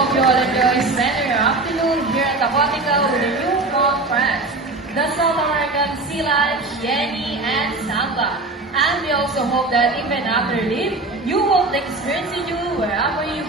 hope you all enjoy spending your afternoon here at Aquatica with the new Mont France, the South American Sea Lion, Yeni, and Samba. And we also hope that even after leave, you will experience it wherever you